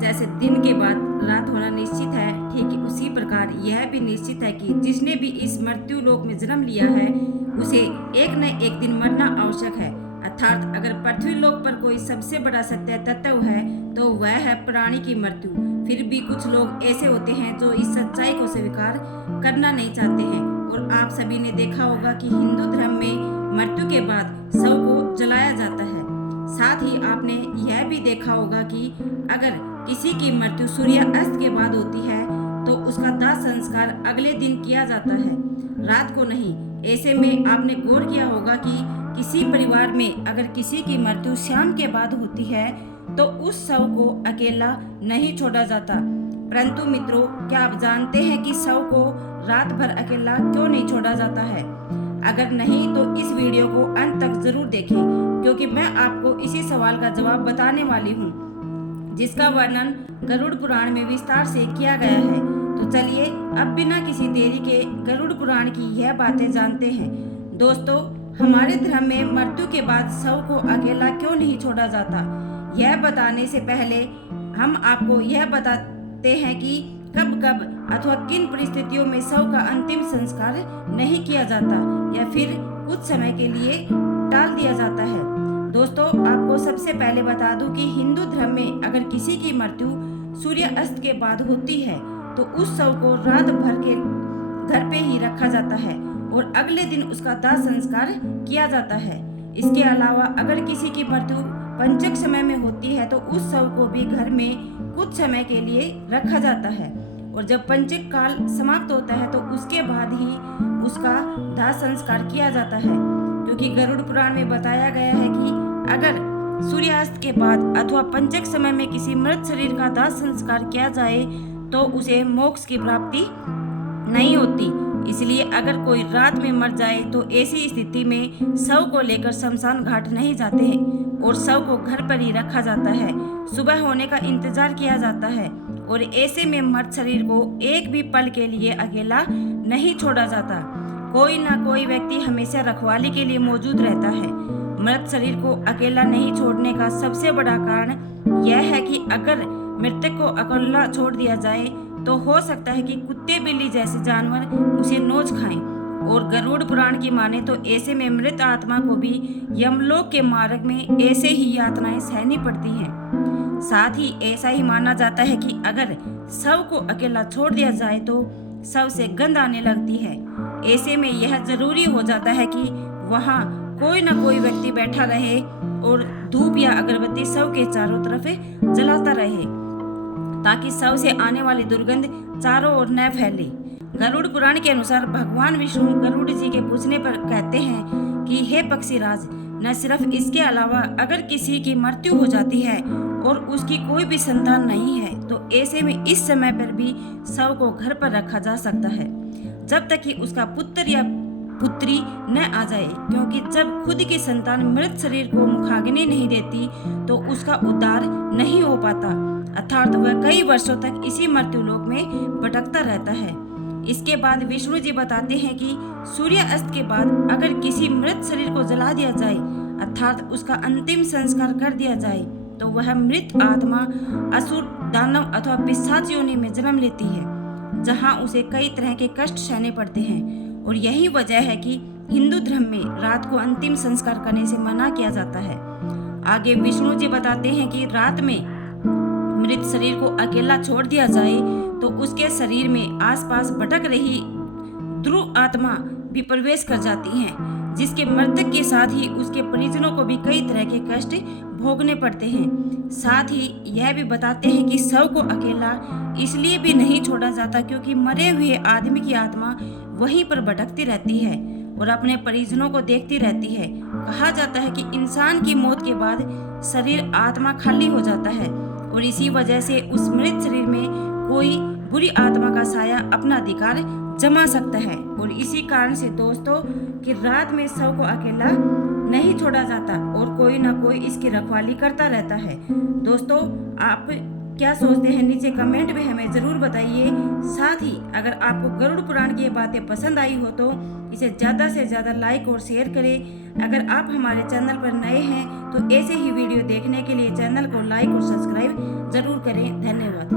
जैसे दिन के बाद रात होना निश्चित है, ठीक उसी प्रकार यह भी निश्चित है कि जिसने भी इस मृत्यु लोक में जन्म लिया है उसे एक न एक दिन मरना आवश्यक है। अर्थात अगर पृथ्वी लोक पर कोई सबसे बड़ा सत्य तत्व है तो वह है प्राणी की मृत्यु। फिर भी कुछ लोग ऐसे होते हैं जो इस सच्चाई को स्वीकार करना नहीं चाहते हैं। और आप सभी ने देखा होगा कि हिंदू धर्म में मृत्यु के बाद शव को जलाया जाता है। साथ ही आपने यह भी देखा होगा कि अगर किसी की मृत्यु सूर्यास्त के बाद होती है तो उसका दाह संस्कार अगले दिन किया जाता है, रात को नहीं। ऐसे में आपने गौर किया होगा कि किसी परिवार में अगर किसी की मृत्यु शाम के बाद होती है तो उस शव को अकेला नहीं छोड़ा जाता। परंतु मित्रों, क्या आप जानते हैं कि शव को रात भर अकेला क्यों नहीं छोड़ा जाता है? अगर नहीं तो इस वीडियो को अंत तक जरूर देखें, क्योंकि मैं आपको इसी सवाल का जवाब बताने वाली हूँ, जिसका वर्णन गरुड़ पुराण में विस्तार से किया गया है। तो चलिए अब बिना किसी देरी के गरुड़ पुराण की यह बातें जानते हैं। दोस्तों, हमारे धर्म में मृत्यु के बाद शव को अकेला क्यों नहीं छोड़ा जाता, यह बताने से पहले हम आपको यह बताते हैं कि कब कब अथवा किन परिस्थितियों में शव का अंतिम संस्कार नहीं किया जाता या फिर कुछ समय के लिए टाल दिया जाता है। दोस्तों, आपको सबसे पहले बता दूं कि हिंदू धर्म में अगर किसी की मृत्यु सूर्यास्त के बाद होती है तो उस शव को रात भर के घर पे ही रखा जाता है और अगले दिन उसका दाह संस्कार किया जाता है। इसके अलावा अगर किसी की मृत्यु पंचक समय में होती है तो उस शव को भी घर में कुछ समय के लिए रखा जाता है और जब पंचक काल समाप्त होता है तो उसके बाद ही उसका दाह संस्कार किया जाता है। क्योंकि गरुड़ पुराण में बताया गया है कि अगर सूर्यास्त के बाद अथवा पंचक समय में किसी मृत शरीर का दाह संस्कार किया जाए तो उसे मोक्ष की प्राप्ति नहीं होती। इसलिए अगर कोई रात में मर जाए तो ऐसी स्थिति में शव को लेकर शमशान घाट नहीं जाते हैं और शव को घर पर ही रखा जाता है। सुबह होने का इंतजार किया जाता है और ऐसे में मृत शरीर को एक भी पल के लिए अकेला नहीं छोड़ा जाता। कोई ना कोई व्यक्ति हमेशा रखवाली के लिए मौजूद रहता है। मृत शरीर को अकेला नहीं छोड़ने का सबसे बड़ा कारण यह है कि अगर मृतक को अकेला छोड़ दिया जाए तो हो सकता है कि कुत्ते बिल्ली जैसे जानवर उसे नोच खाएं। और गरुड़ पुराण की माने तो ऐसे में मृत आत्मा को भी यमलोक के मार्ग में ऐसे ही यातनाएं सहनी पड़ती हैं। साथ ही ऐसा ही माना जाता है कि अगर शव को अकेला छोड़ दिया जाए तो शव से गंध आने लगती है। ऐसे में यह जरूरी हो जाता है कि वहाँ कोई न कोई व्यक्ति बैठा रहे और धूप या अगरबत्ती शव के चारों तरफ जलाता रहे ताकि शव से आने वाली दुर्गंध चारों ओर न फैले। गरुड़ पुराण के अनुसार भगवान विष्णु गरुड़ जी के पूछने पर कहते हैं कि हे पक्षीराज, न सिर्फ इसके अलावा अगर किसी की मृत्यु हो जाती है और उसकी कोई भी संतान नहीं है तो ऐसे में इस समय पर भी शव को घर पर रखा जा सकता है जब तक कि उसका पुत्र या पुत्री न आ जाए। क्योंकि जब खुद की संतान मृत शरीर को मुखाग्नि नहीं देती तो उसका उद्धार नहीं हो पाता, अर्थात वह कई वर्षों तक इसी मृत्यु लोक में भटकता रहता है। इसके बाद विष्णु जी बताते हैं कि सूर्यास्त के बाद अगर किसी मृत शरीर को जला दिया जाए अर्थात उसका अंतिम संस्कार कर दिया जाए तो वह मृत आत्मा असुर, दानव अथवा पिशाच योनि में जन्म लेती है, जहां उसे कई तरह के कष्ट सहने पड़ते हैं। और यही वजह है कि हिंदू धर्म में रात को अंतिम संस्कार करने से मना किया जाता है। आगे विष्णु जी बताते हैं कि रात में मृत शरीर को अकेला छोड़ दिया जाए तो उसके शरीर में आसपास भटक रही ध्रुव आत्मा भी प्रवेश कर जाती हैं, जिसके मृतक के साथ ही उसके परिजनों को भी कई तरह के कष्ट भोगने पड़ते हैं। साथ ही यह भी बताते हैं कि शव को अकेला इसलिए भी नहीं छोड़ा जाता क्योंकि मरे हुए आदमी की आत्मा वहीं पर भटकती रहती है और अपने परिजनों को देखती रहती है। कहा जाता है कि इंसान की मौत के बाद शरीर आत्मा खाली हो जाता है और इसी वजह से उस मृत शरीर में कोई बुरी आत्मा का साया अपना अधिकार जमा सकता है। और इसी कारण से दोस्तों कि रात में शव को अकेला नहीं छोड़ा जाता और कोई ना कोई इसकी रखवाली करता रहता है। दोस्तों, आप क्या सोचते हैं नीचे कमेंट में हमें ज़रूर बताइए। साथ ही अगर आपको गरुड़ पुराण की ये बातें पसंद आई हो तो इसे ज़्यादा से ज़्यादा लाइक और शेयर करें। अगर आप हमारे चैनल पर नए हैं तो ऐसे ही वीडियो देखने के लिए चैनल को लाइक और सब्सक्राइब जरूर करें। धन्यवाद।